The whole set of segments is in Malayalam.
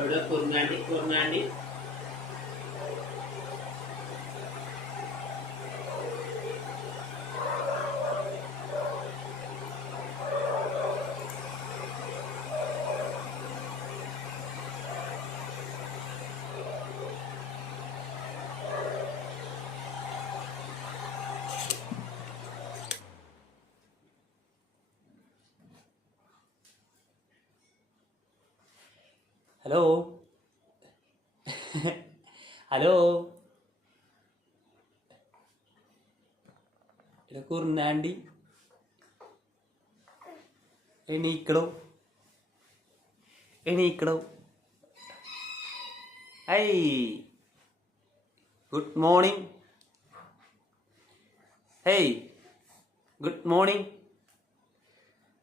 എവിടെ കുർനാണ്ടി കുർനാണ്ടി ഹലോ ഹലോ ഇവിടെ കുർനാണ്ടി എണീക്കടോ എണീക്കടോ. Hi good morning. Hey good morning.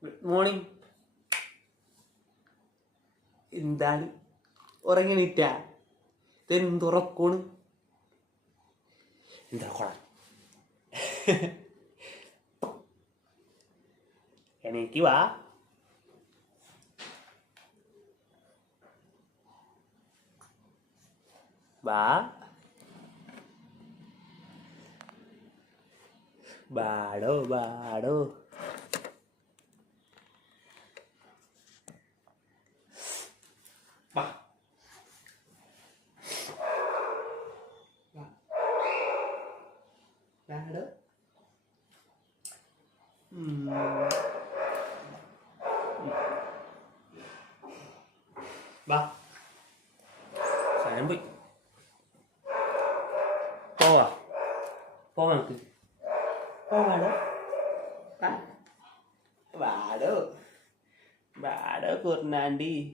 Good morning. എന്താണ് ഉറങ്ങിണിറ്റ? ഇതെന്തുറക്കോണ്? എന്താ കൊള എനിക്ക് വാ. വാ ബാടോ ബാടോ. വാ ബാടോ. വാ സമയം പോയി. പോവാ പോവാ നമുക്ക് പോവാടോ. വാടോ വാടോ കുർനാണ്ടി.